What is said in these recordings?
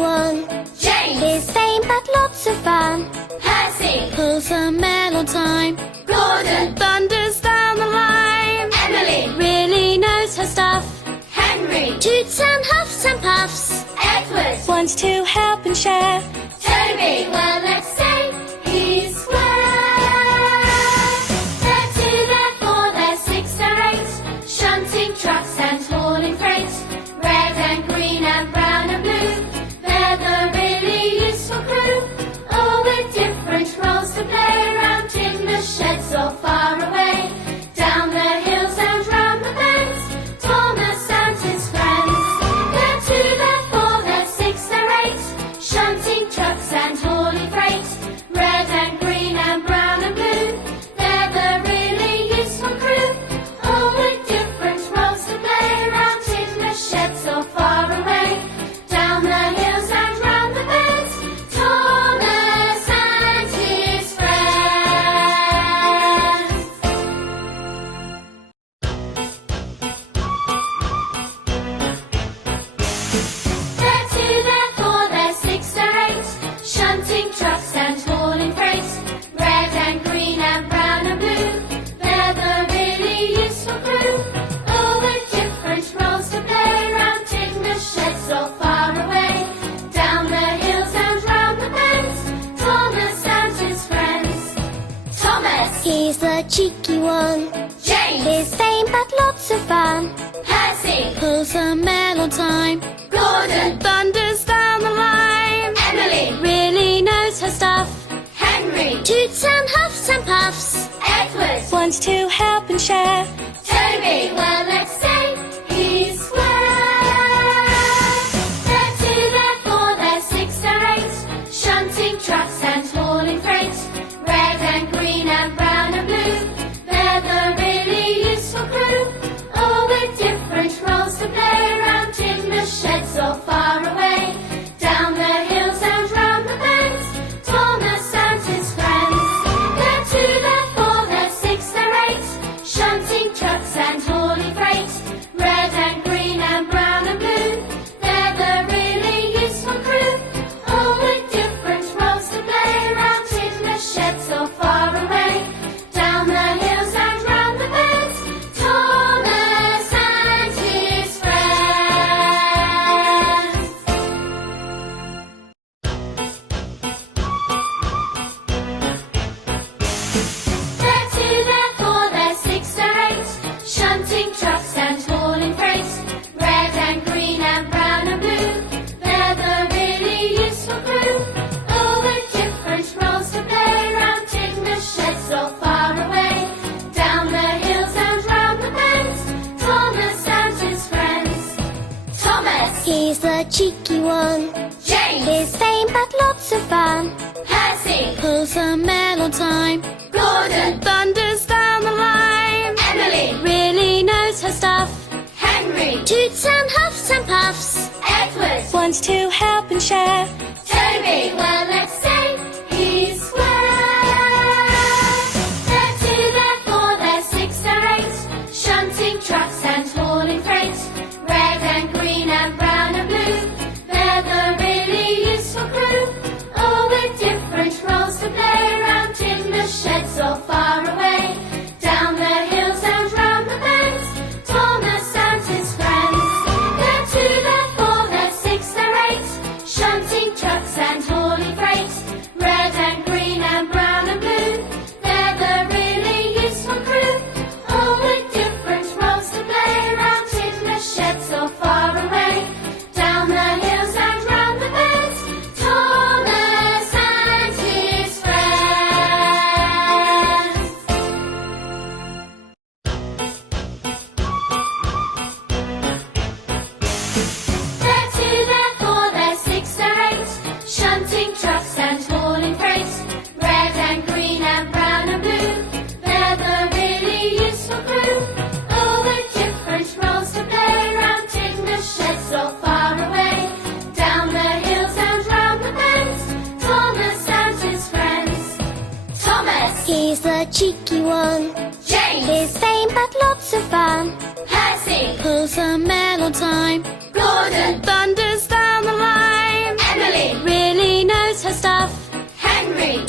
one. James He's vain but lots of fun. Percy Pulls a mail on time. Gordon Thunders down the line. Emily Really knows her stuff. Henry Toots and huffs and puffs. Edward Wants to help and share. Toby, well, let's say he's square. They're two, they're four, they're six, they're eight, shunting trucks and hauling freight. Red and green and brown and blue, they're the really useful crew, all with different roles to play around in the sheds or far away. Down the hills and round the bends, Thomas and his friends. They're two, they're four, they're six, they're eight, shunting trucks and hauling freight. Red and green and brown and blue, they're the really useful crew, all with different roles to play around in the sheds or far away. Down the hills and round the bends, Thomas and his friends. They're two, they're four, they're six, they're eight, shunting trucks and hauling freight. Red and green and brown and blue, they're the really useful crew, all with different roles to play around in the sheds or far away. Down the hills and round the bends, Thomas and his friends. Thomas, He's the cheeky one. James, He's vain but lots of fun. Percy, Pulls a mail on time. Gordon, Thunders down the line. Emily, Really knows her stuff. Henry, Toots and huffs and puffs. Edward, Wants to help and share. Toby, well, let's say he's square. They're two, they're four, they're six, they're eight, shunting trucks and hauling freight. Red and green and brown and blue, they're the really useful crew, all with different roles to play around in the sheds or far away. Down the hills and round the bends, Thomas and his friends. They're two, they're four, they're six, they're eight, shunting trucks and hauling freight. Red and green and brown and blue, they're the really useful crew, all with different roles to play around in the sheds or far away. Down the hills and round the bends, Thomas and his friends. They're two, they're four, they're six, they're eight, shunting trucks and hauling freight. Red and green and brown and blue, they're the really useful crew, all with different roles to play around in the sheds or far away. Down the hills and round the bends, Thomas and his friends. Thomas, He's the cheeky one. James, He's vain but lots of fun. Percy, Pulls a mail on time. Gordon, Thunders down the line. Emily, Really knows her stuff. Henry, Toots and huffs and puffs. Edward, Wants to help and share. Toby, well, let's say he's square. They're two, they're four, they're six, they're eight, shunting trucks and hauling freight. Red and green and brown and blue, they're the really useful crew, all with different roles to play around in the sheds or far away. Down the hills and round the bends, Thomas and his friends. They're two, they're four, they're six, they're eight, shunting trucks and hauling freight. Red and green and brown and blue, they're the really useful crew, all with different roles to play around in the sheds or far away. Down the hills and round the bends, Thomas and his friends. They're two, they're four, they're six, they're eight, shunting trucks and hauling freight. Red and green and brown and blue, they're the really useful crew, all with different roles to play around in the sheds or far away. Down the hills and round the bends, Thomas and his friends. Thomas, He's the cheeky one. James, He's vain but lots of fun. Percy, Pulls a mail on time. Gordon, Thunders down the line. Emily,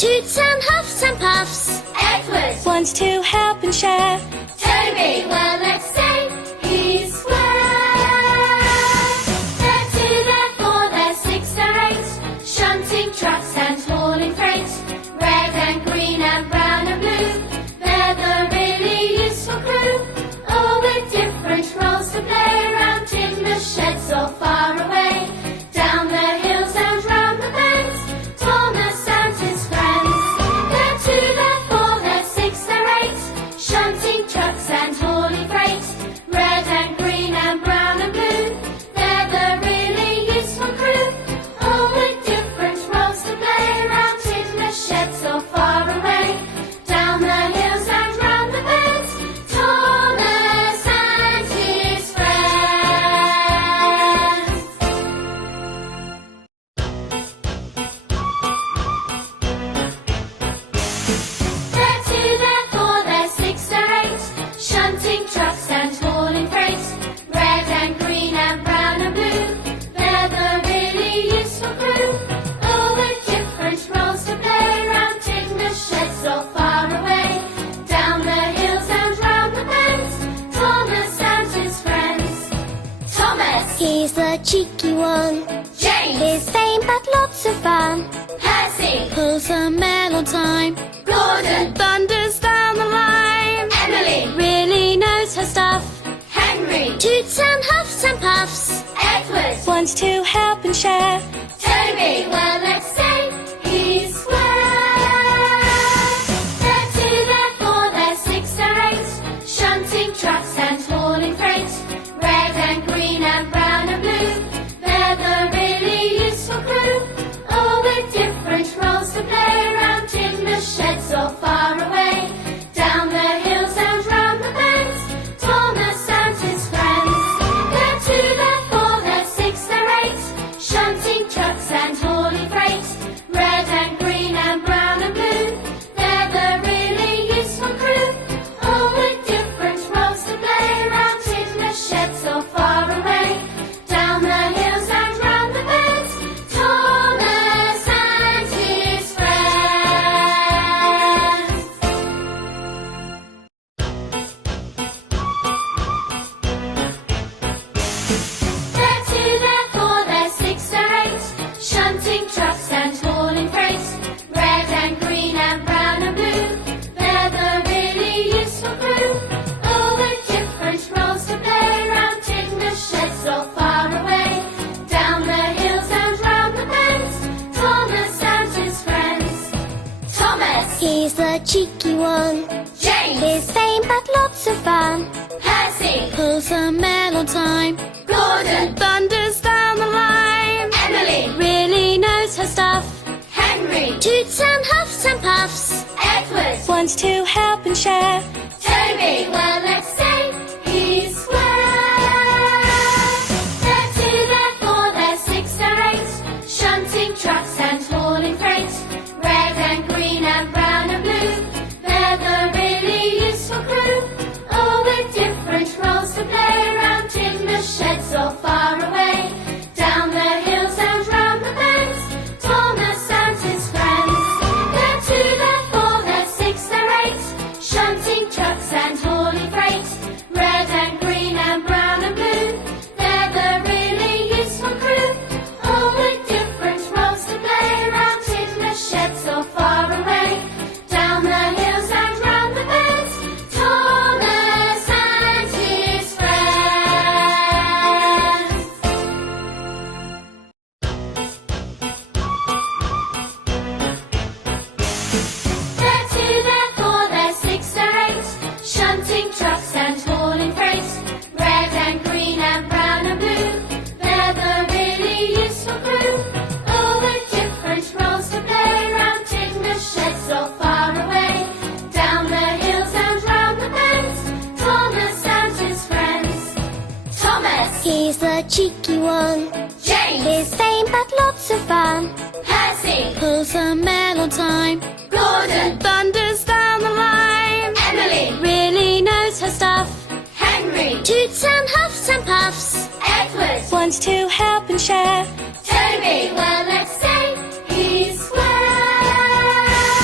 Toots and huffs and puffs. Edward Wants to help and share. Toby, well, let's say he's square. They're two, they're four, they're six, they're eight, shunting trucks and hauling freight. Red and green and brown and blue, they're the really useful crew, all with different roles to play around in the sheds or far away. Down the hills and round the bends, Thomas and his friends. They're two, they're four, they're six, they're eight, shunting trucks and hauling freight. Red and green and brown and blue, they're the really useful crew, all with different roles to play around in the sheds or far away. Down the hills and round the bends, Thomas and his friends. They're two, they're four, they're six, they're eight, shunting trucks and hauling freight. Red and green and brown and blue, they're the really useful crew, all with different roles to play around in the sheds or far away. Down the hills and round the bends, Thomas and his friends. Thomas, He's the cheeky one. James, His fame but lots of fun. Percy, Pulls a mail on time. Gordon, Thunders down the line. Emily, Really knows her stuff. Henry, Toots and huffs and puffs. Edward, Wants to help and share. Toby, well, let's say he's square. They're two, they're four, they're six, they're eight, shunting trucks and hauling freight. Red and green and brown and blue, they're the really useful crew, all with different roles to play around in the sheds or far away. Down the hills and round the bends, Thomas and his friends. They're two, they're four, they're six, they're eight, shunting trucks and hauling freight. Red and green and brown and blue, they're the really useful crew, all with different roles to play around in the sheds or far away. Down the hills and round the bends, Thomas and his friends. They're two, they're four, they're six, they're eight, shunting trucks and hauling freight. Red and green and brown and blue, they're the really useful crew, all with different roles to play around in the sheds or far away. Down the hills and round the bends, Thomas and his friends. Thomas, He's the cheeky one. James, His fame but lots of fun. Percy, Pulls a mail on time. Gordon, Thunders down the line. Emily, Really knows her stuff. Henry, Toots and huffs and puffs. Edward, Wants to help and share. Toby, well, let's say he's square. They're two, they're four, they're six, they're eight, shunting trucks and hauling freight. Red and green and brown and blue, they're the really useful crew, all with different roles to play around in the sheds or far away. Down the hills and round the bends, Thomas and his friends. They're two, they're four, they're six, they're eight, shunting trucks and hauling freight. Red and green and brown and blue, they're the really useful crew, all with different roles to play around in the sheds or far away. Down the hills and round the bends, Thomas and his friends. They're two, they're four, they're six, they're eight, shunting trucks and hauling freight. Red and green and brown and blue, they're the really useful crew, all with different roles to play around in the sheds or far away. Down the hills and round the bends, Thomas and his friends. Thomas, He's the cheeky one. James, His fame but lots of fun. Percy, Pulls a mail on time. Gordon, Thunders down the line. Emily, Really knows her stuff. Henry, Toots and huffs and puffs. Edward, Wants to help and share. Toby, well, let's say he's square.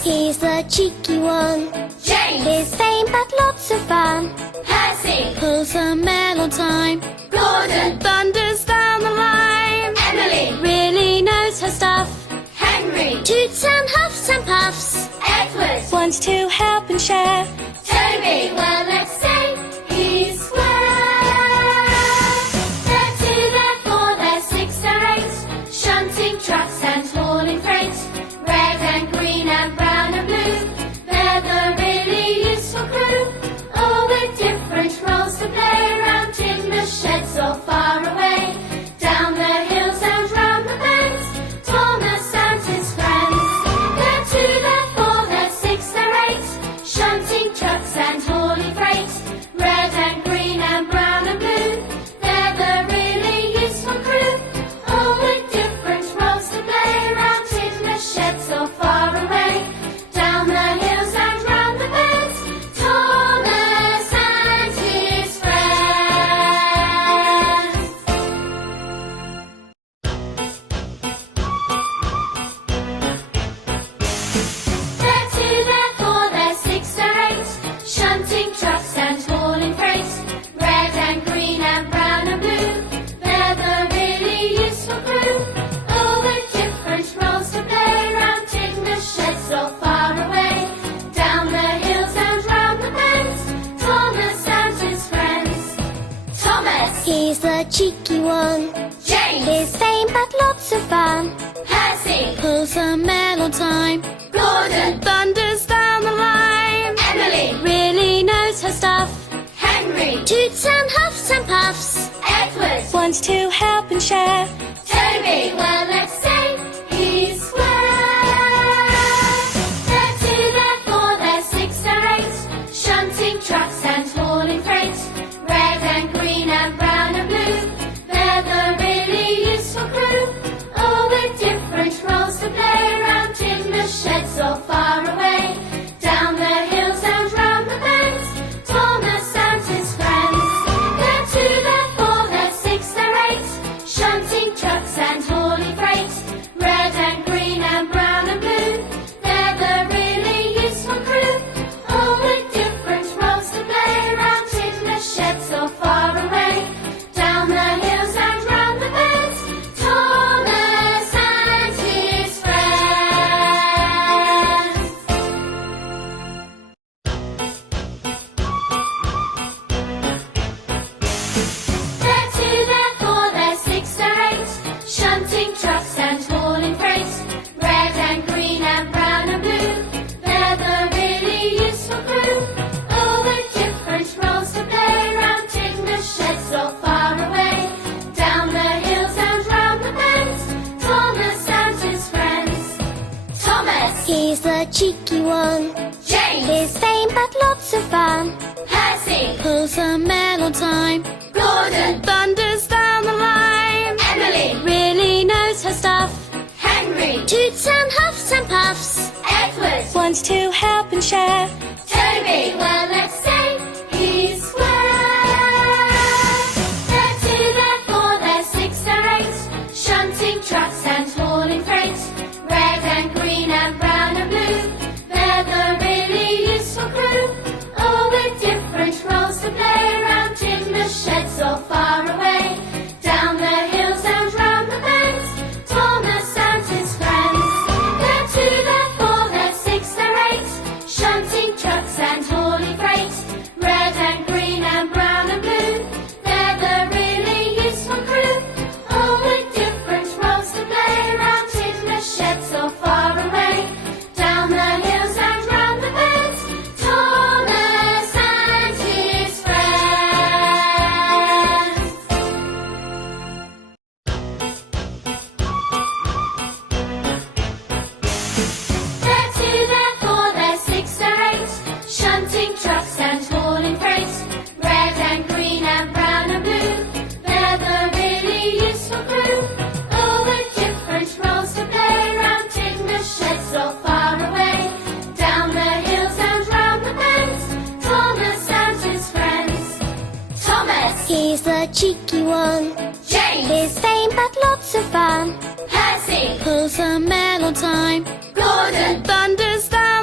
He's the cheeky one. James. He's vain but lots of fun. Percy. Pulls a mail on time. Gordon. Thunders down the line. Emily. Really knows her stuff. Henry. Toots and huffs and puffs. Edward. Wants to help and share. Toby. Well, let's say he's square. They're two, they're four, they're six, they're eight. Shunting trucks and hauling freight. Red and green and brown and blue. They're the really useful crew. All with different roles to play. Around in the sheds or far away. Down the hills and round the bends. Thomas and his friends. They're two, they're four, they're six, they're eight. Shunting trucks and hauling freight. Red and green and brown and blue. They're the really useful crew. All with different roles to play. Around in the sheds or far away. Down the hills and round the bends. Thomas and his friends. They're two, they're four, they're six, they're eight. Shunting trucks and hauling freight. Red and green and brown and blue. They're the really useful crew. All with different roles to play. Around in the sheds or far away. Down the hills and round the bends. Thomas and his friends. Thomas. He's the cheeky one. James. He's vain but lots of fun. Percy. Pulls a mail on time. Gordon. Thunders down the line. Emily. Really knows her stuff. Henry. Toots and huffs and puffs. Edward. Wants to help and share. Toby. Well, let's say he's square. They're two, they're four, they're six, they're eight. Shunting trucks and hauling freight. Red and green and brown and blue. They're the really useful crew. All with different roles to play. Around in the sheds or far away. Down the hills and round the bends. Thomas and his friends. They're two, they're four, they're six, they're eight. Shunting trucks and hauling freight. Red and green and brown and blue. They're the really useful crew. All with different roles to play. Around in the sheds or far away. Down the hills and round the bends. Thomas and his friends. They're two, they're four, they're six, they're eight. Shunting trucks and hauling freight. Red and green and brown and blue. They're the really useful crew. All with different roles to play. Around in the sheds or far away. Down the hills and round the bends. Thomas and his friends. Thomas. He's the cheeky one. James. He's vain but lots of fun. Percy. Pulls a mail on time. Gordon. Thunders down the line. Emily. Really knows her stuff. Henry. Toots and huffs and puffs. Edward. Wants to help and share. Toby. Well, let's say he's square. They're two, they're four, they're six, they're eight. Shunting trucks and hauling freight. Red and green and brown and blue. They're the really useful crew. All with different roles to play. Around in the sheds or far away. Down the hills and round the bends. Thomas and his friends. They're two, they're four, they're six, they're eight. Shunting trucks and hauling freight. Red and green and brown and blue. They're the really useful crew. All with different roles to play. Around in the sheds or far away. Down the hills and round the bends. Thomas and his friends. They're two, they're four, they're six, they're eight. Shunting trucks and hauling freight. Red and green and brown and blue. They're the really useful crew. All with different roles to play. Around in the sheds or far away. Down the hills and round the bends. Thomas and his friends. Thomas. He's the cheeky one. James. He's vain but lots of fun. Percy. Pulls a mail on time. Gordon. Thunders down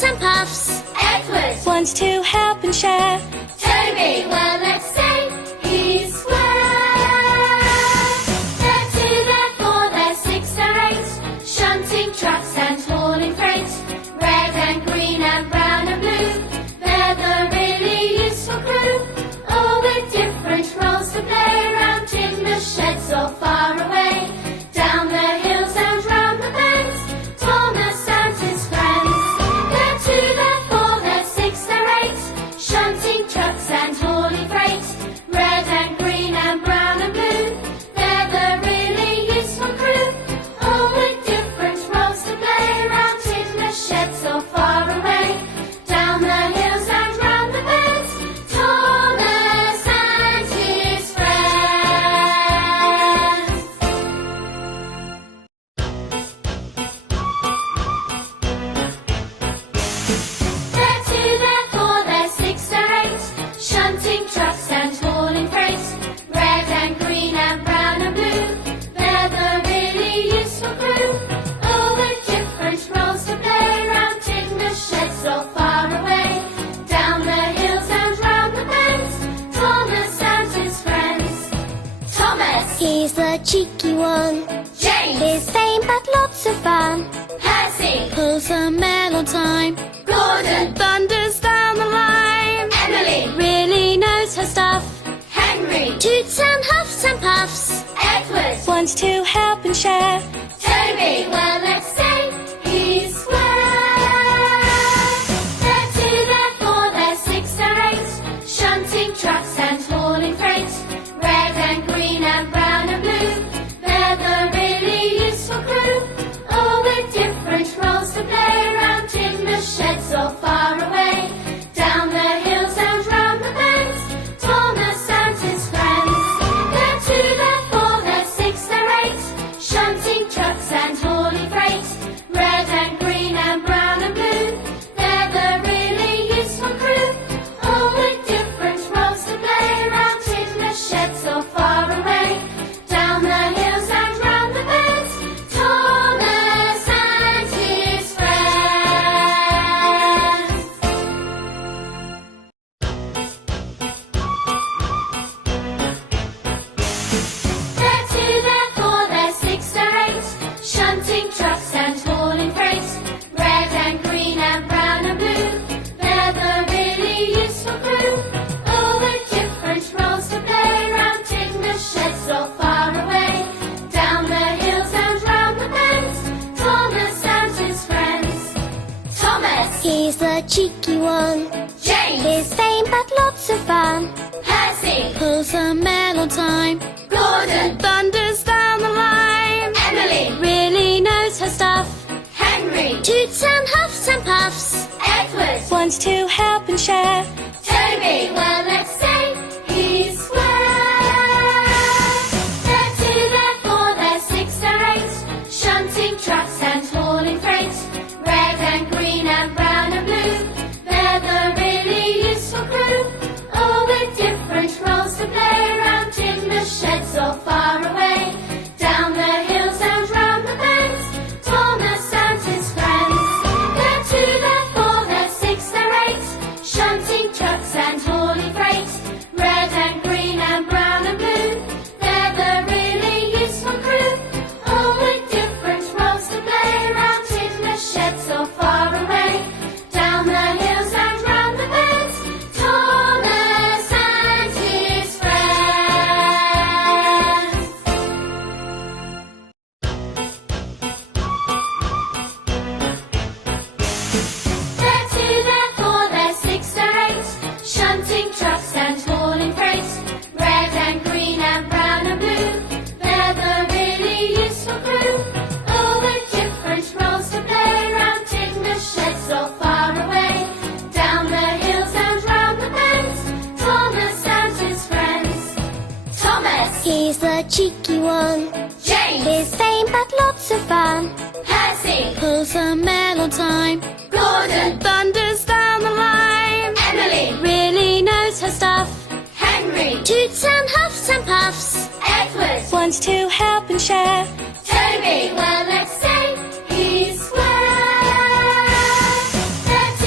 huffs and puffs. Edward Wants to help and share. Toby, well, let's say he's square. They're two, they're four, they're six, they're eight, shunting trucks and hauling freight. Red and green and brown and blue, they're the really useful crew, all with different roles to play around in the sheds or far away. Down the hills and round the bends, Thomas and his friends. They're two, they're four, they're six, they're eight, shunting trucks and hauling freight. Red and green and brown and blue, they're the really useful crew, all with different roles to play around in the sheds or far away. Down the hills and round the bends, Thomas and his friends. They're two, they're four, they're six, they're eight, shunting trucks and hauling freight. Red and green and brown and blue, they're the really useful crew, all with different roles to play around in the sheds or far away. Down the hills and round the bends, Thomas and his friends. Thomas, He's the cheeky one. James, His fame but lots of fun. Percy, Pulls a mail on time. Gordon, Thunders down the line. Emily, Really knows her stuff. Henry, Toots and huffs and puffs. Edward, Wants to help and share. Toby, well, let's say he's square. They're two, they're four, they're six, they're eight, shunting trucks and hauling freight. Red and green and brown and blue, they're the really useful crew, all with different roles to play around in the sheds or far away. Down the hills and round the bends, Thomas and his friends. They're two, they're four, they're six, they're eight, shunting trucks and hauling freight. Red and green and brown and blue, they're the really useful crew, all with different roles to play around in the sheds or far away. Down the hills and round the bends, Thomas and his friends. They're two, they're four, they're six, they're eight, shunting trucks and hauling freight. Red and green and brown and blue, they're the really useful crew, all with different roles to play around in the sheds or far away. Down the hills and round the bends, Thomas and his friends. Thomas, He's the cheeky one. James, His fame but lots of fun. Percy, Pulls a mail on time. Gordon, Thunders down the line. Emily, Really knows her stuff. Henry, Toots and huffs and puffs. Edward, Wants to help and share. Toby, well, let's say he's square. They're two, they're four, they're six, they're eight, shunting trucks and hauling freight. Red and green and brown and blue, they're the really useful crew, all with different roles to play around in the sheds or far away. Down the hills and round the bends, Thomas and his friends. They're two, they're four, they're six, they're eight, shunting trucks and hauling freight. Red and green and brown and blue, they're the really useful crew, all with different roles to play around in the sheds or far away. Down the hills and round the bends, Thomas and his friends. They're two, they're four, they're six, they're eight, shunting trucks and hauling freight. Red and green and brown and blue, they're the really useful crew, all with different roles to play around in the sheds or far away. Down the hills and round the bends, Thomas and his friends. Thomas, He's the cheeky one. James, His fame but lots of fun. Percy, Pulls a mail on time. Gordon, Thunders down the line. Emily, Really knows her stuff. Henry, Toots and huffs and puffs. Edward, Wants to help and share. Toby, well, let's say he's square. They're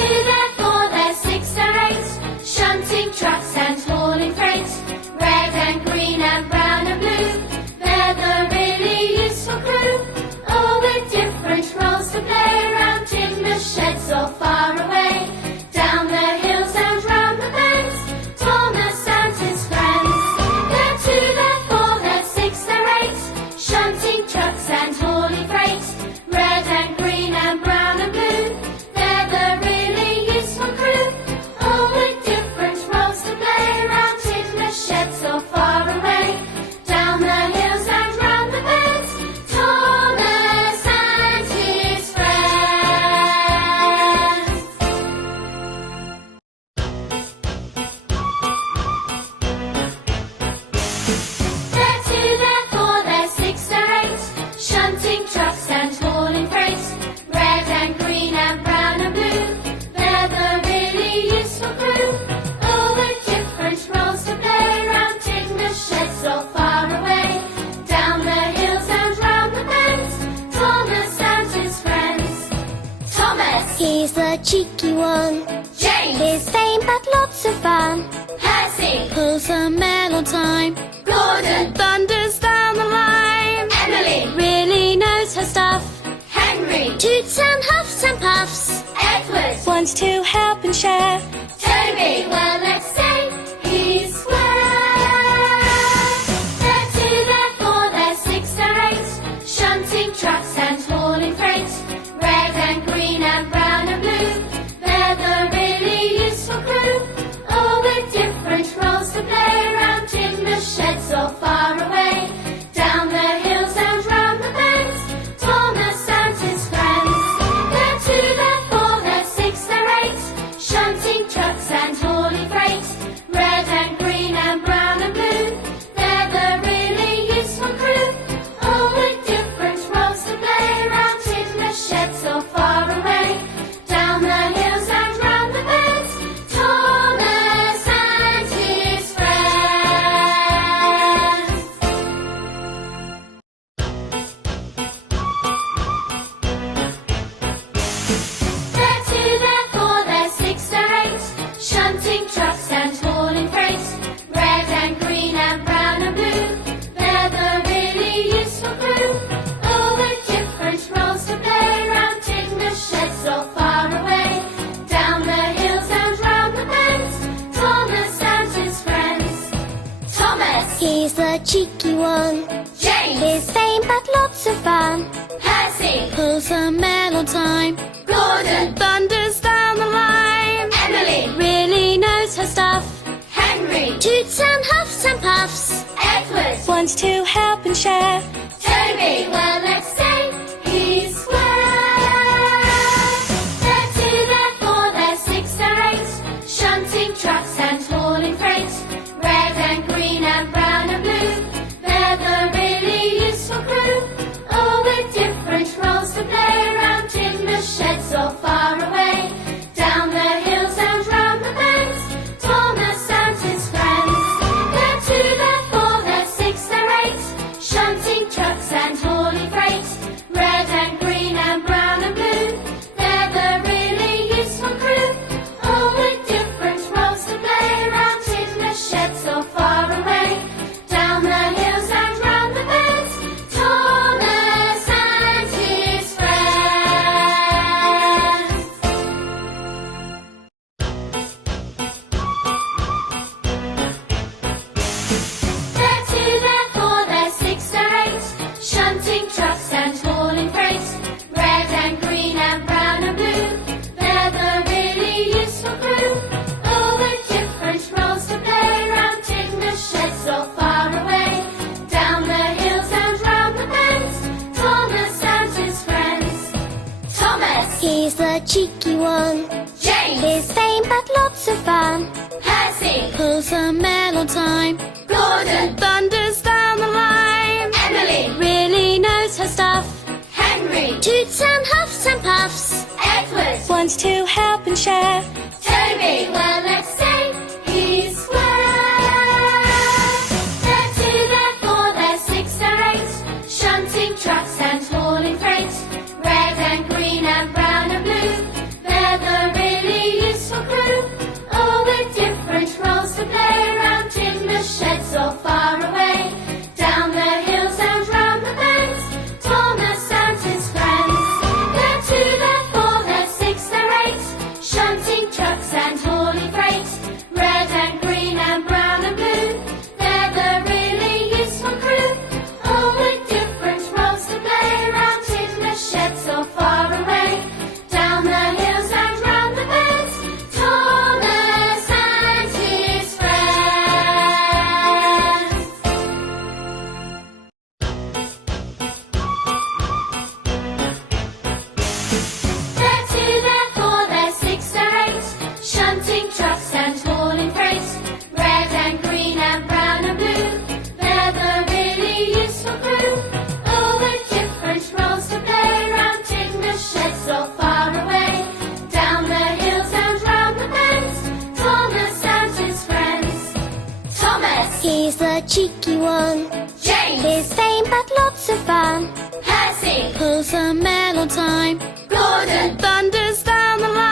He's the cheeky one. James. He's vain but lots of fun. Percy. Pulls a mail on time. Gordon. Thunders down the line. Emily. Really knows her stuff. Henry. Toots and huffs and puffs. Edward. Wants to help and share. Toby. Well, let's say he's square. They're two, they're four, they're six, they're eight. Shunting trucks and hauling freight. Red and green and brown and blue. They're the really useful crew. All with different roles to play around in the sheds or far away. Down the hills and round the bends. Thomas and his friends. They're two, they're four, they're six, they're eight. Shunting trucks and hauling freight. Red and green and brown and blue. They're the really useful crew. All with different roles to play around in the sheds or far away. Down the hills and round the bends. Thomas and his friends. They're two, they're four, they're six, they're eight. Shunting trucks and hauling freight. Red and green and brown and blue. They're the really useful crew. All with different roles to play around in the sheds or far away. Down the hills and round the bends. Thomas and his friends. Thomas. He's the cheeky one. James. He's vain but lots of fun. Percy. Pulls a mail on time. Gordon. Thunders down the line. Emily. Really knows her stuff. Henry. Toots and huffs and puffs. Edward. Wants to help and share. Toby. Well, let's say he's square. They're two, they're four, they're six, they're eight. Shunting trucks and hauling freight. Red and green and brown and blue. They're the really useful crew. All with different roles to play around in the sheds or far away. Down the hills and round the bends. Thomas and his friends. They're two, they're four, they're six, they're eight. Shunting trucks and hauling freight. Red and green and brown and blue. They're the really useful crew. All with different roles to play around in the sheds or far away. Down the hills and round the bends. Thomas and his friends. They're two, they're four, they're six, they're eight. Shunting trucks and hauling freight. Red and green and brown and blue. They're the really useful crew. All with different roles to play around in the sheds or far away. Down the hills and round the bends. Thomas and his friends. Thomas. He's the cheeky one. James. He's vain but lots of fun. Percy. Pulls a mail on time. Gordon. Thunders down the line. Emily. Really knows her stuff. Henry. Toots and huffs and puffs. Edward. Wants to help and share. Toby. Well, let's say he's square. They're two, they're four, they're six, they're eight. Shunting trucks and hauling freight. Red and green and brown and blue. They're the really useful crew. All with different roles to play around in the sheds or far away. Down the hills and round the bends. Thomas and his friends. They're two, they're four, they're six, they're eight. Shunting trucks and hauling freight. Red and green and brown and blue. They're the really useful crew. All with different roles to play around in the sheds or far away. Down the hills and round the bends. Thomas and his friends. They're two, they're four, they're six, they're eight. Shunting trucks and hauling freight. Red and green and brown and blue. They're the really useful crew. All with different roles to play around in the sheds or far away. Down the hills and round the bends. Thomas and his friends. Thomas. He's the cheeky one. James. He's vain but lots of fun. Percy. Pulls a mail on time. Gordon. Thunders down the line.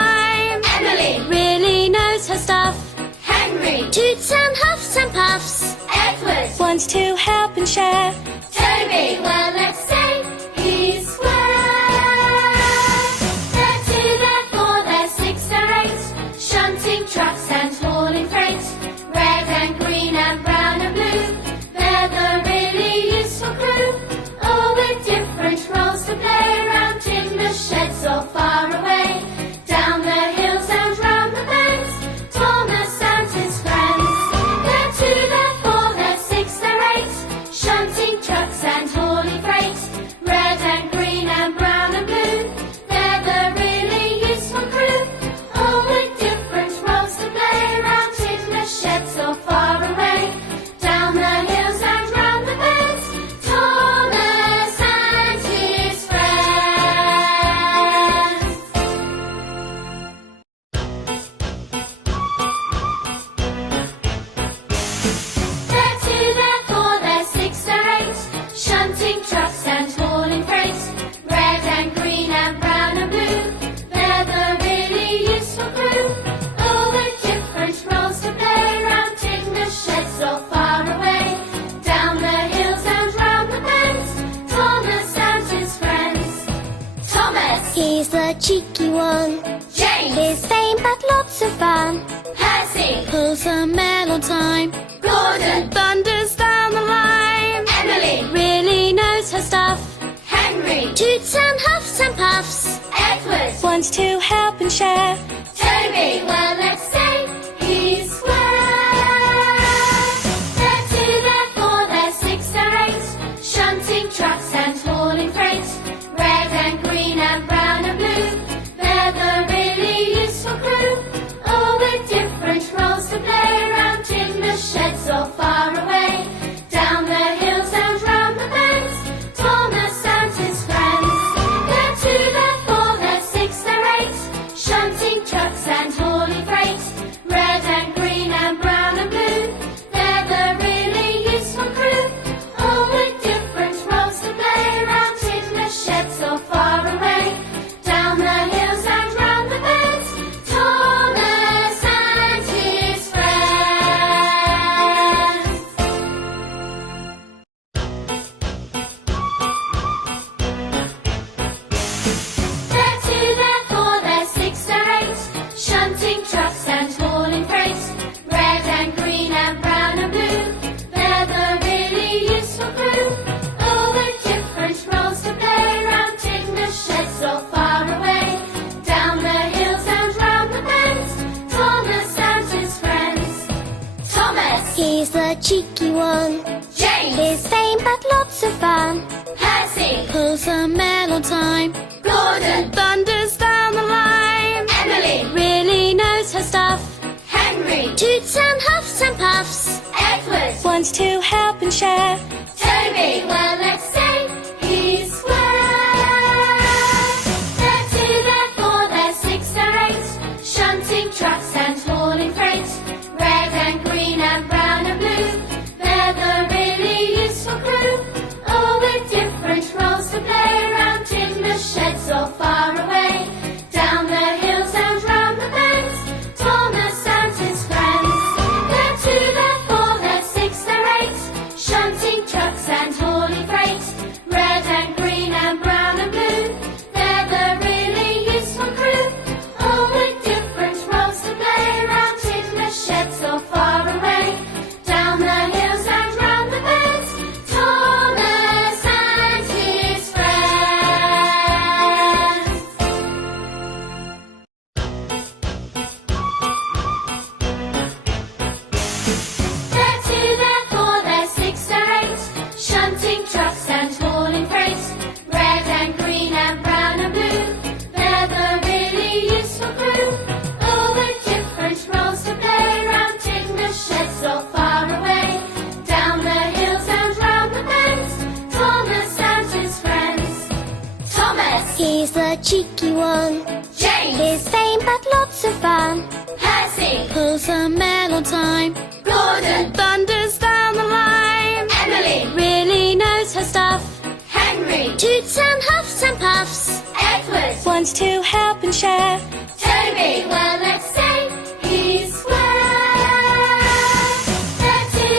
puffs. Edward Wants to help and share. Toby, well, let's say he's square. They're two, they're four, they're six, they're eight, shunting trucks and hauling freight. Red and green and brown and blue, they're the really useful crew, all with different roles to play around in the sheds or far away. Down the hills and round the bends, Thomas and his friends. They're two, they're four, they're six, they're eight, shunting trucks and hauling freight. Red and green and brown and blue, they're the really useful crew, all with different roles to play around in the sheds or far away. Down the hills and round the bends, Thomas and his friends. They're two, they're four, they're six, they're eight, shunting trucks and hauling freight. Red and green and brown and blue, they're the really useful crew, all with different roles to play around in the sheds or far away. Down the hills and round the bends, Thomas and his friends. Thomas, He's the cheeky one. James, His fame but lots of fun. Percy, Pulls a mail on time. Gordon, Thunders down the line. Emily, Really knows her stuff. Henry, Toots and huffs and puffs. Edward, Wants to help and share. Toby, well, let's say he's square. They're two, they're four, they're six, they're eight, shunting trucks and hauling freight. Red and green and brown and blue, they're the really useful crew, all with different roles to play around in the sheds or far away. Down the hills and round the bends, Thomas and his friends. They're two, they're four, they're six, they're eight, shunting trucks and hauling freight. Red and green and brown and blue, they're the really useful crew, all with different roles to play around in the sheds or far away. Down the hills and round the bends, Thomas and his friends. They're two, they're four, they're six, they're eight, shunting trucks and hauling freight. Red and green and brown and blue, they're the really useful crew, all with different roles to play around in the sheds or far away. Down the hills and round the bends, Thomas and his friends. Thomas, He's the cheeky one. James, His fame but lots of fun. Percy, Pulls a mail on time. Gordon, Thunders down the line. Emily, Really knows her stuff. Henry, Toots and huffs and puffs. Edward, Wants to help and share. Toby, well, let's say he's square. They're two, they're four, they're six, they're eight, shunting trucks and hauling freight. Red and green and brown and blue, they're the really useful crew, all with different roles to play around in the sheds or far away. Down the hills and round the bends, Thomas and his friends. They're two, they're four, they're six, they're eight, shunting trucks and hauling freight. Red and green and brown and blue, they're the really useful crew, all with different roles to play around in the sheds or far away. Down the hills and round the bends, Thomas and his friends. They're two, they're four, they're six, they're eight, shunting trucks and hauling freight. Red and green and brown and blue, they're the really useful crew, all with different roles to play around in the sheds or far away. Down the hills and round the bends, Thomas and his friends. Thomas, He's the cheeky one. James, His fame but lots of fun. Percy, Pulls a mail on time. Gordon, Thunders down the line. Emily, Really knows her stuff. Henry, Toots and huffs and puffs. Edward, Wants to help and share. Toby, well, let's say he's square. They're two,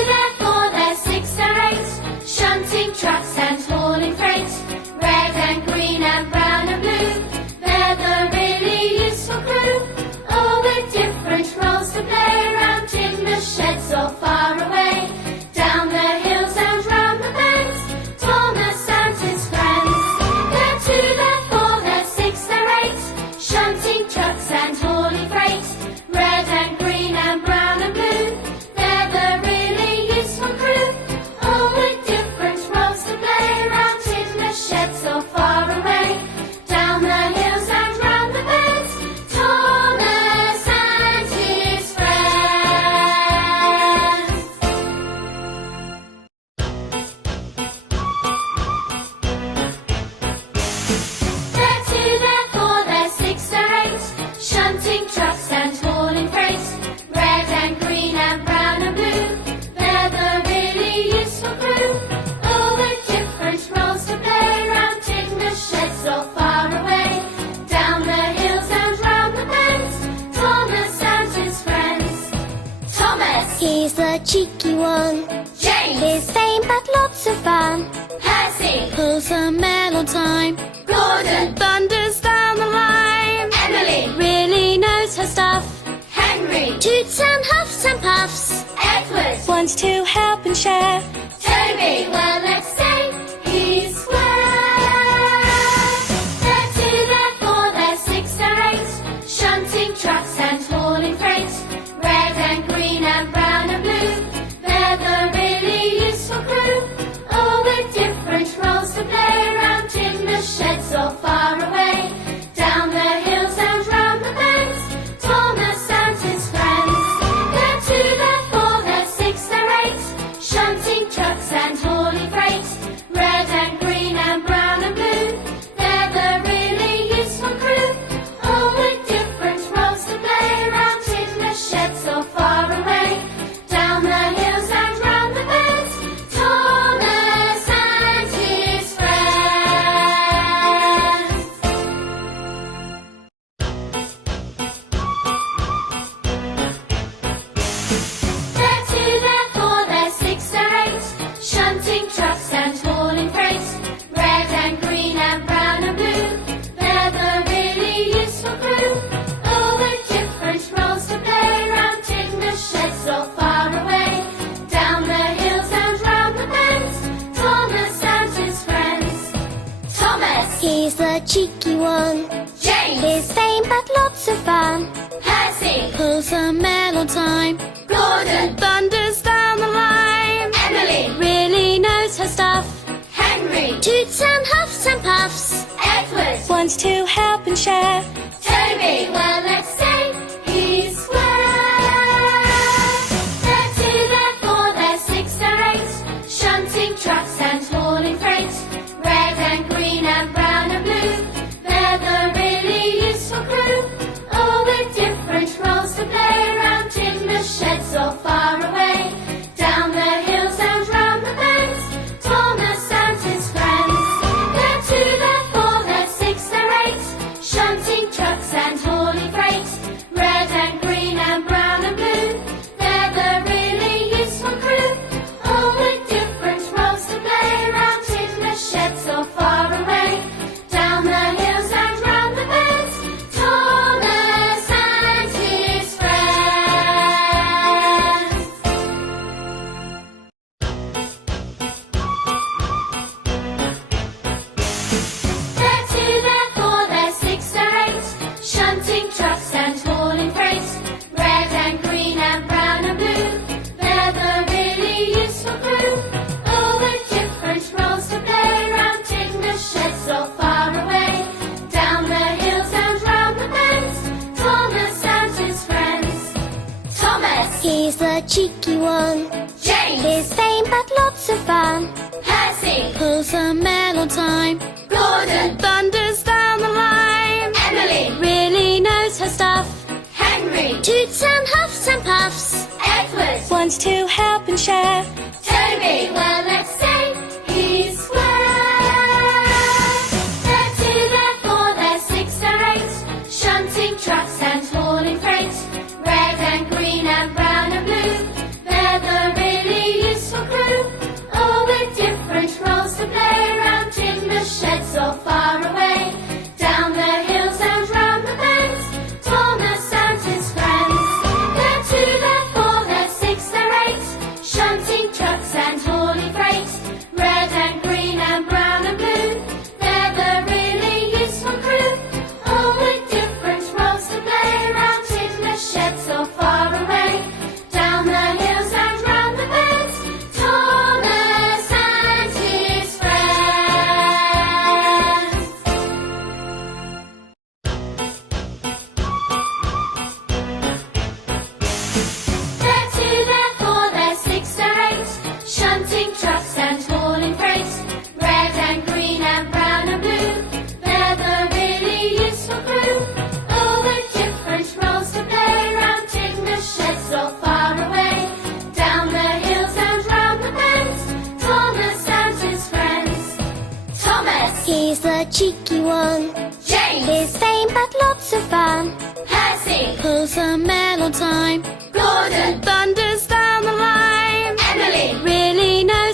one. James. He's vain but lots of fun. Percy. Pulls a mail on time. Gordon. Thunders down the line. Emily. Really knows her stuff. Henry. Toots and huffs and puffs. Edward. Wants to help and share. Toby. Well, let's say he's square. They're two, they're four, they're six, they're eight. Shunting trucks and hauling freight. Red and green and brown and blue. They're the really useful crew. All with different roles to play. Around in the sheds or far away. Down the hills and round the bends. Thomas and his friends. They're two, they're four, they're six, they're eight. Shunting trucks and hauling freight. Red and green and brown and blue. They're the really useful crew. All with different roles to play. Around in the sheds or far away. Down the hills and round the bends. Thomas and his friends. They're two, they're four, they're six, they're eight. Shunting trucks and hauling freight. Red and green and brown and blue. They're the really useful crew. All with different roles to play. Around in the sheds or far away. Down the hills and round the bends. Thomas and his friends. Thomas. He's the cheeky one. James. He's vain but lots of fun. Percy. Pulls a mail on time. Gordon. Thunders down the line. Emily. Really knows her stuff. Henry. Toots and huffs and puffs. Edward. Wants to help and share. Toby. Well, let's say he's square. They're two, they're four, they're six, they're eight. Shunting trucks and hauling freight. Red and green and brown and blue. They're the really useful crew. All with different roles to play. Around in the sheds or far away. Down the hills and round the bends. Thomas and his friends. They're two, they're four, they're six, they're eight. Shunting trucks and hauling freight. Red and green and brown and blue. They're the really useful crew. All with different roles to play. Around in the sheds or far away. Down the hills and round the bends. Thomas and his friends. They're two, they're four, they're six, they're eight. Shunting trucks and hauling freight. Red and green and brown and blue. They're the really useful crew. All with different roles to play. Around in the sheds or far away. Down the hills and round the bends. Thomas and his friends. Thomas. He's the cheeky one. James. He's vain but lots of fun. Percy. Pulls a mail on time. Gordon. Thunders down the line. Emily. Really knows her stuff. Henry. Toots and huffs and puffs. Edward. Wants to help and share. Toby. Well, let's say he's square. They're two, they're four, they're six, they're eight. Shunting trucks and hauling freight. Red and green and brown and blue. They're the really useful crew. All with different roles to play. Around in the sheds or far away. Down the hills and round the bends. Thomas and his friends. They're two, they're four, they're six, they're eight. Shunting trucks and hauling freight. Red and green and brown and blue. They're the really useful crew. All with different roles to play. Around in the sheds or far away. Down the hills and round the bends. Thomas and his friends. They're two, they're four, they're six, they're eight. Shunting trucks and hauling freight. Red and green and brown and blue. They're the really useful crew. All with different roles to play. Around in the sheds or far away. Down the hills and round the bends. Thomas and his friends. Thomas. He's the cheeky one. James. He's vain but lots of fun. Percy. Pulls a mail on time. Gordon. Thunders down the line. Emily.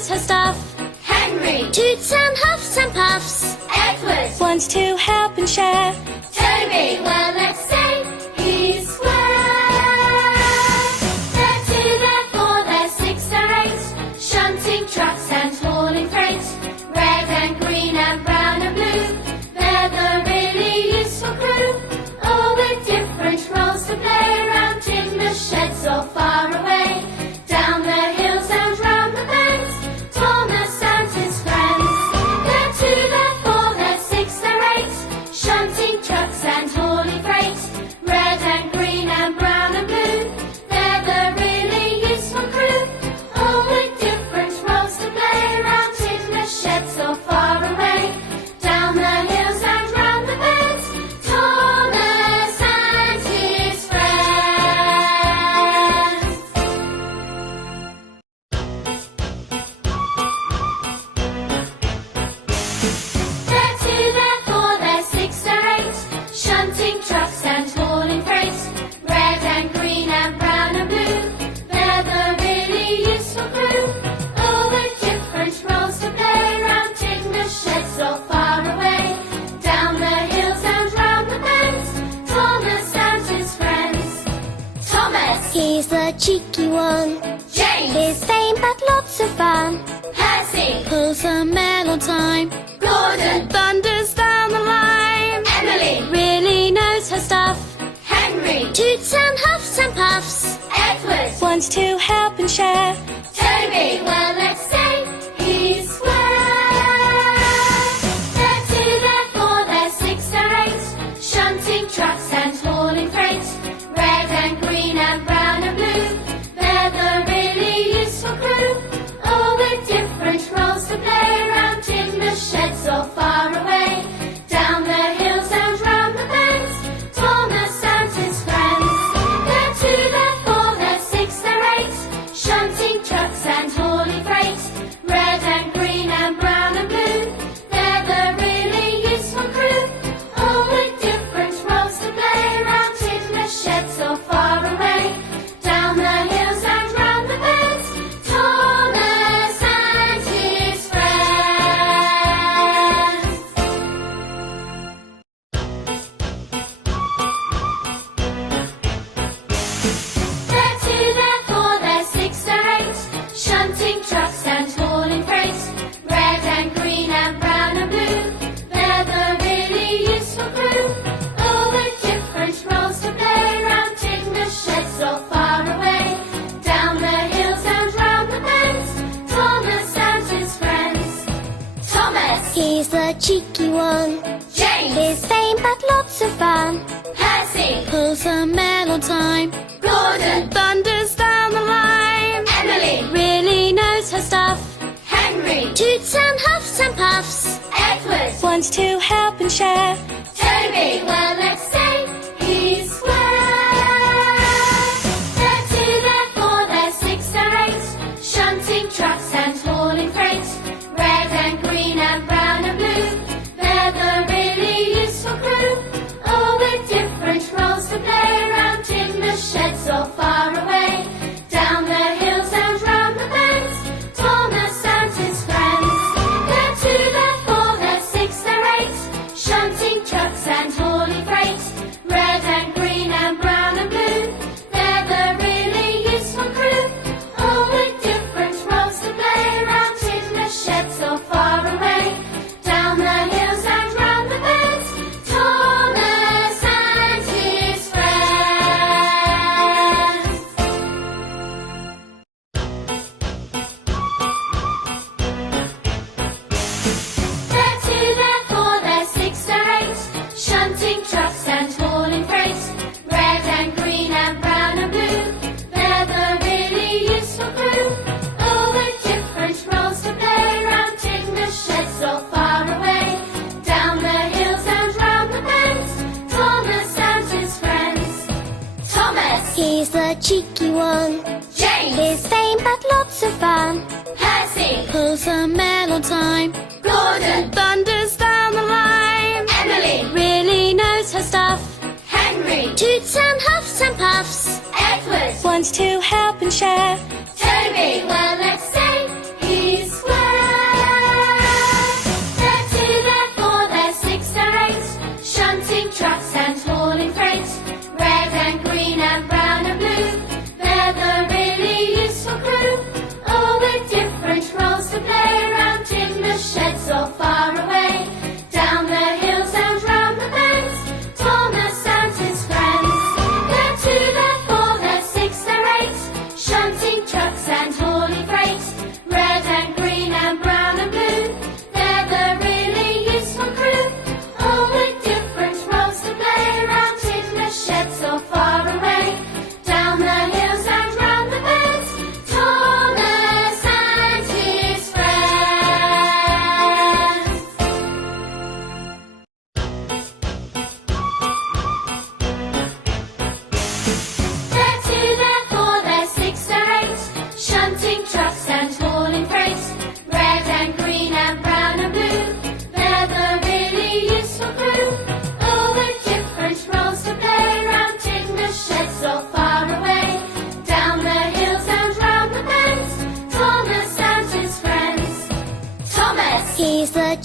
her stuff. Henry Toots and huffs and puffs. Edward Wants to help and share. Toby, well let's say he's square. They're two, they're four, they're six, they're eight, shunting trucks and hauling freight. Red and green and brown and blue, they're the really useful crew. All with different roles to play around in the sheds or far away. Down the hills and round the bends, Thomas and his friends. They're two, they're four, they're six, they're eight, shunting trucks and hauling freight. Red and green and brown and blue, they're the really useful crew. All with different roles to play around in the sheds or far away. Down the hills and round the bends, Thomas and his friends. They're two, they're four, they're six, they're eight, shunting trucks and hauling freight. Red and green and brown and blue, they're the really useful crew. All with different roles to play around in the sheds or far away. Down the hills and round the bends, Thomas and his friends. Thomas, He's the cheeky one. James, His fame but lots of fun. Percy, Pulls a mail on time. Gordon, Thunders down the line. Emily, Really knows her stuff. Henry, Toots and huffs and puffs. Edward, Wants to help and share. Toby, well let's say he's square. They're two, they're four, they're six, they're eight, shunting trucks and hauling freight. Red and green and brown and blue, they're the really useful crew. All with different roles to play around in the sheds or far away. Down the hills and round the bends, Thomas and his friends. They're two, they're four, they're six, they're eight, shunting trucks and hauling freight. Red and green and brown and blue, they're the really useful crew. All with different roles to play around in the sheds or far away. Down the hills and round the bends, Thomas and his friends. They're two, they're four, they're six, they're eight, shunting trucks and hauling freight. Red and green and brown and blue, they're the really useful crew. All with different roles to play around in the sheds or far away. Down the hills and round the bends, Thomas and his friends. Thomas, He's the cheeky one. James, His fame but lots of fun. Percy, Pulls a mail on time. Gordon, Thunders down the line. Emily, Really knows her stuff. Henry, Toots and huffs and puffs. Edward, Wants to help and share. Toby, well let's say he's square. They're two, they're four, they're six, they're eight, shunting trucks and hauling freight. Red and green and brown and blue, they're the really useful crew. All with different roles to play around in the sheds or far away. Down the hills and round the bends, Thomas and his friends. They're two, they're four, they're six, they're eight, shunting trucks and hauling freight. Red and green and brown and blue, they're the really useful crew. All with different roles to play around in the sheds or far away. Down the hills and round the bends, Thomas and his friends. They're two, they're four, they're six, they're eight, shunting trucks and hauling freight. Red and green and brown and blue, they're the really useful crew. All with different roles to play around in the sheds or far away. Down the hills and round the bends, Thomas and his friends. Thomas, He's the cheeky one. James, His fame but lots of fun. Percy, Pulls a mail on time. Gordon, Thunders down the line. Emily, Really knows her stuff. Henry, Toots and huffs and puffs. Edward, Wants to help and share. Toby, well let's say he's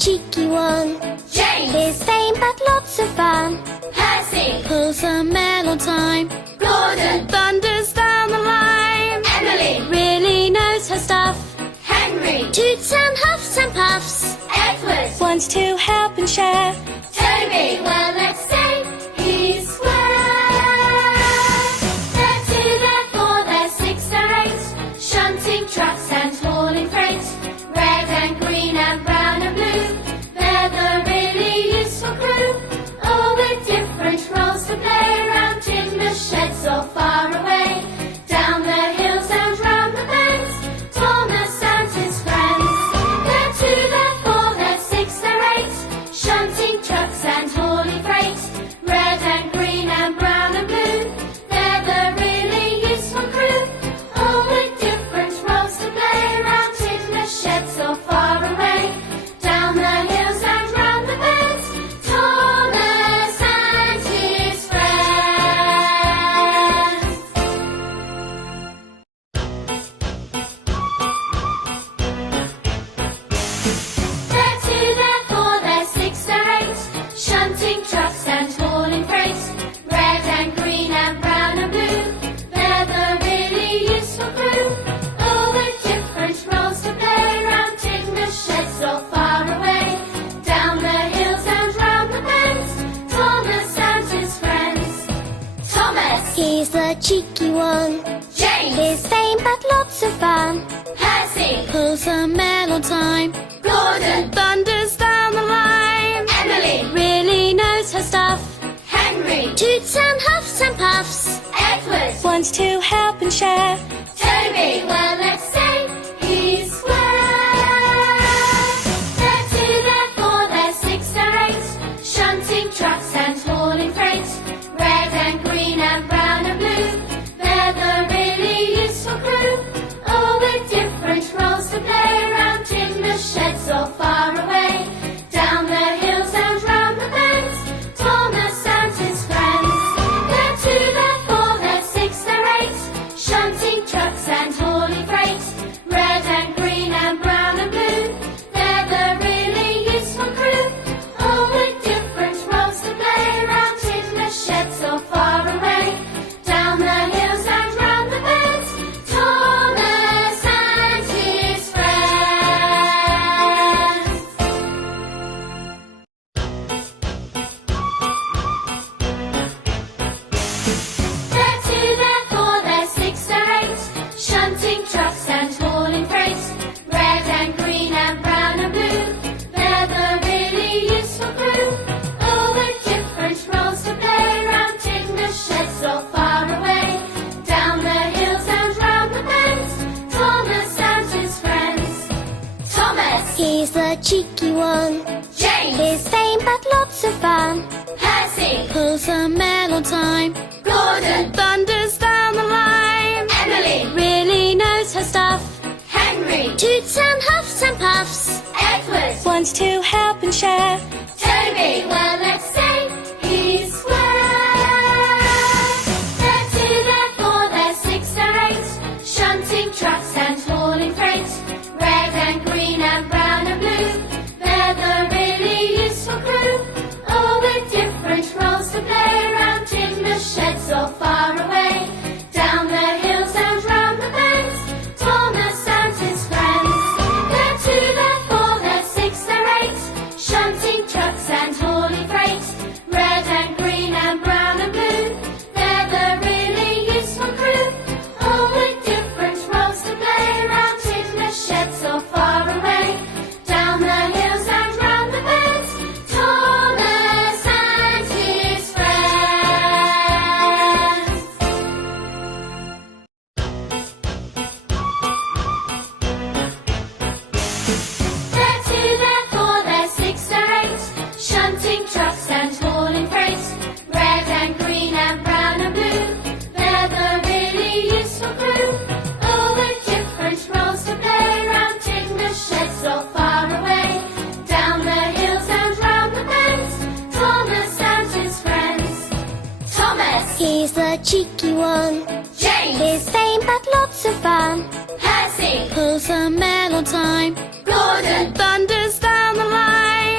cheeky one. James. He's vain but lots of fun. Percy. Pulls a mail on time. Gordon. Thunders down the line. Emily. Really knows her stuff. Henry. Toots and huffs and puffs. Edward. Wants to help and share. Toby. Well, let's say he's square. They're two, they're four, they're six, they're eight. Shunting trucks and hauling freight. Red and green and brown and blue. They're the really useful crew. All with different roles to play around in the sheds or far away. Down the hills and round the bends. Thomas and his friends. They're two, they're four, they're six, they're eight. Shunting trucks and hauling freight. Red and green and brown and blue. They're the really useful crew. All with different roles to play around in the sheds or far away. Down the hills and round the bends. Thomas and his friends. They're two, they're four, they're six, they're eight. Shunting trucks and hauling freight. Red and green and brown and blue. They're the really useful crew. All with different roles to play around in the sheds or far away. Down the hills and round the bends. Thomas and his friends. Thomas. He's the cheeky one. James. He's vain but lots of fun. Percy. Pulls a mail on time. Gordon. Thunders down the line. Emily. Really knows her stuff. Henry. Toots and huffs and puffs. Edward. Wants to help and share. Toby. Well, let's say he's square. They're two, they're four, they're six, they're eight. Shunting trucks and hauling freight. Red and green and brown and blue. They're the really useful crew. All with different roles to play around in the sheds or far away. Down the hills and round the bends. Thomas and his friends. They're two, they're four, they're six, they're eight. Shunting trucks and hauling freight. Red and green and brown and blue. They're the really useful crew. All with different roles to play around in the sheds or far away. Down the hills and round the bends. Thomas and his friends. They're two, they're four, they're six, they're eight. Shunting trucks and hauling freight. Red and green and brown and blue. They're the really useful crew. All with different roles to play around in the sheds or far away. Down the hills and round the bends. Thomas and his friends. Thomas. He's the cheeky one. James. He's vain but lots of fun. Percy. Pulls a mail on time. Gordon. Thunders down the line. Emily. Really knows her stuff. Henry. Toots and huffs and puffs. Edward. Wants to help and share. Toby. Well, let's say he's square. They're two, they're four, they're six, they're eight. Shunting trucks and hauling freight. Red and green and brown and blue. They're the really useful crew. All with different roles to play around in the sheds or far away. Down the hills and round the bends. Thomas and his friends. They're two, they're four, they're six, they're eight. Shunting trucks and hauling freight. Red and green and brown and blue. They're the really useful crew. All with different roles to play around in the sheds or far away. Down the hills and round the bends. Thomas and his friends. They're two, they're four, they're six, they're eight. Shunting trucks and hauling freight. Red and green and brown and blue. They're the really useful crew. All with different roles to play around in the sheds or far away. Down the hills and round the bends. Thomas and his friends. Thomas. He's the cheeky one. James. He's vain but lots of fun. Percy. Pulls a mail on time. Gordon. Thunders down the line.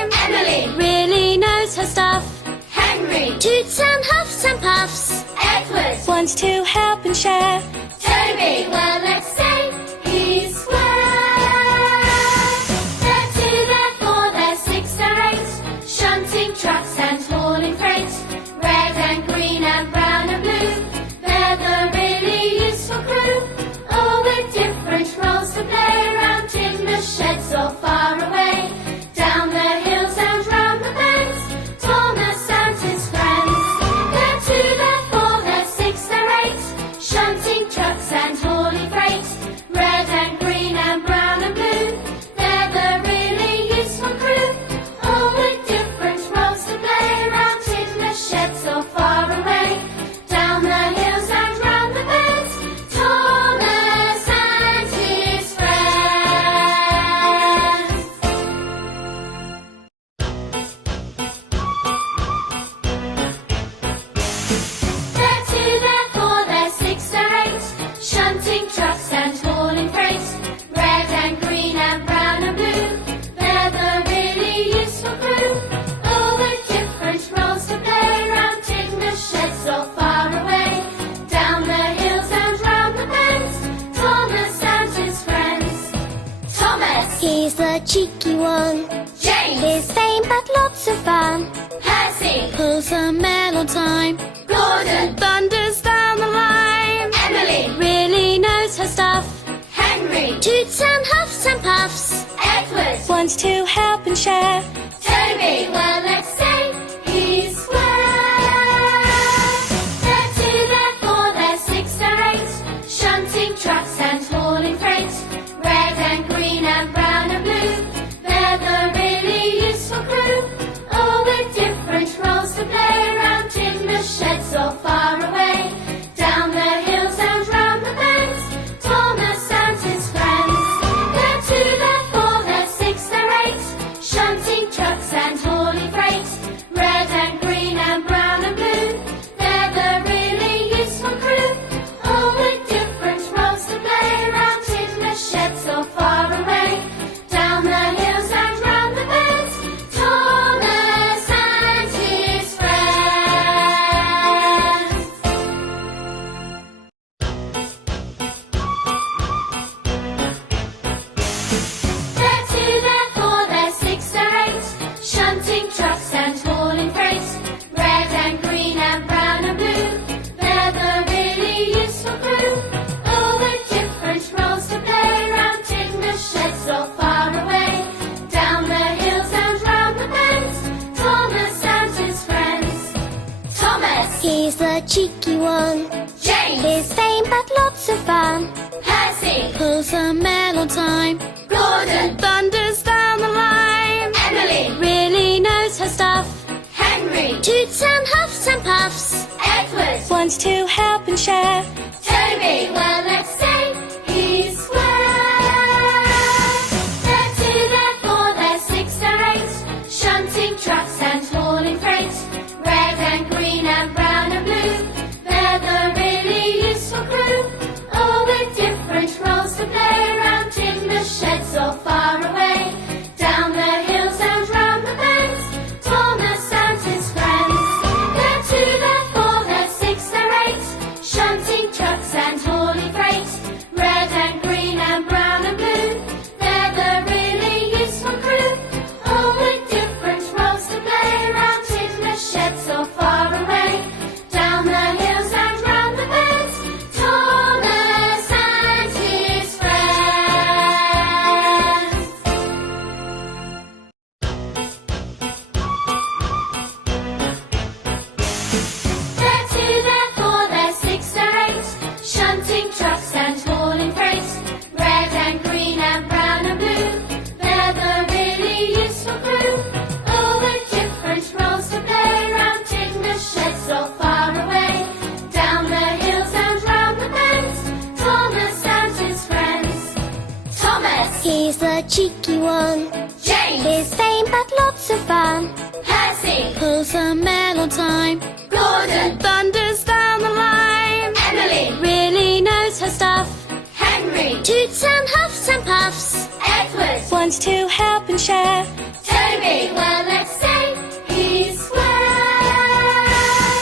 Toots and huffs and puffs. Edward Wants to help and share. Toby, well, let's say he's square. They're two, they're four, they're six, they're eight, shunting trucks and hauling freight. Red and green and brown and blue, they're the really useful crew, all with different roles to play around in the sheds or far away, down the hills and round the bends. Thomas and his friends. They're two, they're four, they're six, they're eight, shunting trucks and hauling freight. Red and green and brown and blue, they're the really useful crew, all with different roles to play around in the sheds or far away, down the hills and round the bends. Thomas and his friends. They're two, they're four, they're six, they're eight, shunting trucks and hauling freight. Red and green and brown and blue, they're the really useful crew, all with different roles to play around in the sheds or far away, down the hills and round the bends. Thomas and his friends. Thomas, He's the cheeky one. James, He's vain but lots of fun. Percy, Pulls a mail on time. Gordon, Thunders down the line. Emily, Really knows her stuff. Henry, Toots and huffs and puffs. Edward, Wants to help and share. Toby, well, let's say he's square. They're two, they're four, they're six, they're eight, shunting trucks and hauling freight. Red and green and brown and blue, they're the really useful crew, all with different roles to play around in the sheds or far away, down the hills and round the bends. Thomas and his friends. They're two, they're four, they're six, they're eight, shunting trucks and hauling freight. Red and green and brown and blue, they're the really useful crew, all with different roles to play around in the sheds or far away, down the hills and round the bends. Thomas and his friends. They're two, they're four, they're six, they're eight, shunting trucks and hauling freight. Red and green and brown and blue, they're the really useful crew, all with different roles to play around in the sheds or far away, down the hills and round the bends. Thomas and his friends. Thomas, He's the cheeky one. James, He's vain but lots of fun. Percy, Pulls a mail on time. Gordon, Thunders down the line. Emily, Really knows her stuff. Henry, Toots and huffs and puffs. Edward, Wants to help and share. Toby, well, let's say he's square. They're two, they're four, they're six, they're eight, shunting trucks and hauling freight. Red and green and brown and blue, they're the really useful crew, all with different roles to play around in the sheds or far away, down the hills and round the bends. Thomas and his friends. They're two, they're four, they're six, they're eight, shunting trucks and hauling freight. Red and green and brown and blue, they're the really useful crew, all with different roles to play around in the sheds or far away, down the hills and round the bends. Thomas and his friends. They're two, they're four, they're six, they're eight, shunting trucks and hauling freight. Red and green and brown and blue, they're the really useful crew, all with different roles to play around in the sheds or far away, down the hills and round the bends. Thomas and his friends. Thomas, He's the cheeky one. James, He's vain but lots of fun. Percy, Pulls a mail on time. Gordon, Thunders down the line. Emily, Really knows her stuff. Henry, Toots and huffs and puffs. Edward, Wants to help and share. Toby, well, let's say he's square.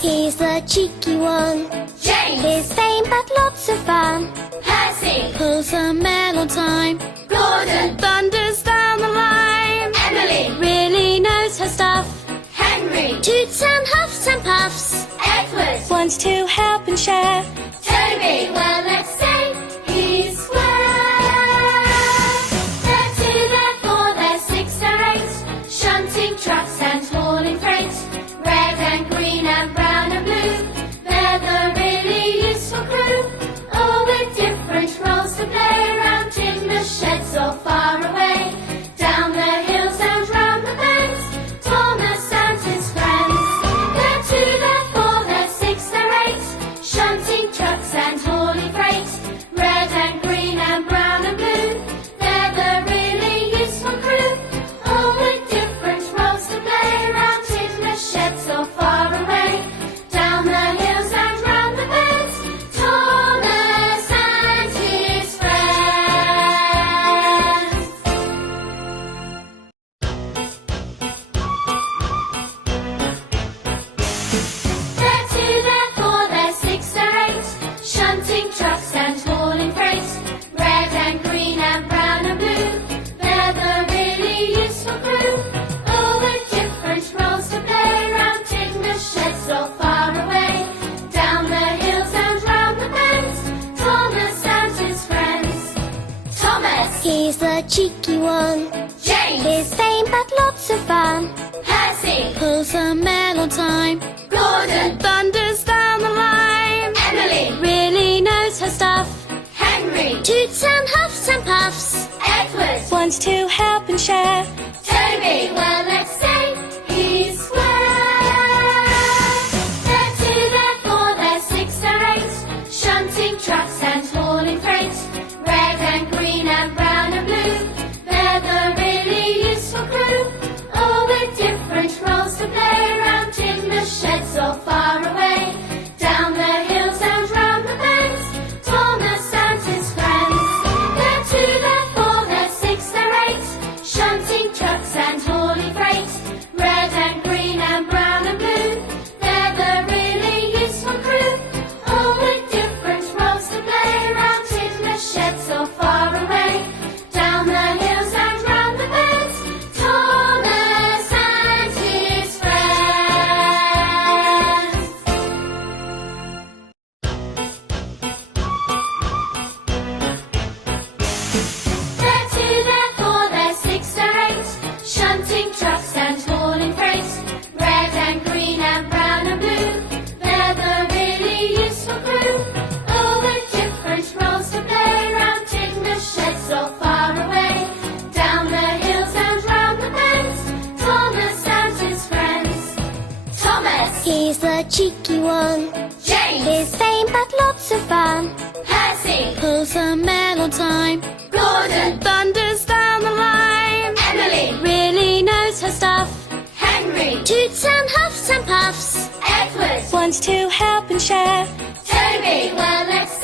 He's the cheeky one. James. He's vain but lots of fun. Percy. Pulls a mail on time. Gordon. Thunders down the line. Emily. Really knows her stuff. Henry. Toots and huffs and puffs. Edward. Wants to help and share. Toby. Well, let's say he's square. They're two, they're four, they're six, they're eight. Shunting trucks and hauling freight. Red and green and brown and blue. They're the really useful crew. All with different roles to play around in the sheds or far away. Down the hills and round the bends. Thomas and his friends. They're two, they're four, they're six, they're eight. Shunting trucks and hauling freight. Red and green and brown and blue. They're the really useful crew. All with different roles to play around in the sheds or far away. Down the hills and round the bends. Thomas and his friends. They're two, they're four, they're six, they're eight. Shunting trucks and hauling freight. Red and green and brown and blue. They're the really useful crew. All with different roles to play around in the sheds or far away. Down the hills and round the bends. Thomas and his friends. Thomas. He's the cheeky one. James. He's vain but lots of fun. Percy. Pulls a mail on time. Gordon. Thunders down the line. Emily. Really knows her stuff. Henry. Toots and huffs and puffs. Edward. Wants to help and share. Toby. Well, let's say he's square. They're two, they're four, they're six, they're eight. Shunting trucks and hauling freight. Red and green and brown and blue. They're the really useful crew. All with different roles to play around in the sheds or far away. Down the hills and round the bends. Thomas and his friends. They're two, they're four, they're six, they're eight. Shunting trucks and hauling freight. Red and green and brown and blue. They're the really useful crew. All with different roles to play around in the sheds or far away. Down the hills and round the bends. Thomas and his friends. They're two, they're four, they're six, they're eight. Shunting trucks and hauling freight. Red and green and brown and blue. They're the really useful crew. All with different roles to play around in the sheds or far away. Down the hills and round the bends. Thomas and his friends. Thomas. He's the cheeky one. James. He's vain but lots of fun. Percy. Pulls a mail on time. Gordon. Thunders down the line. Emily. Really knows her stuff. Henry. Toots and huffs and puffs. Edward. Wants to help and share. Toby. Well, let's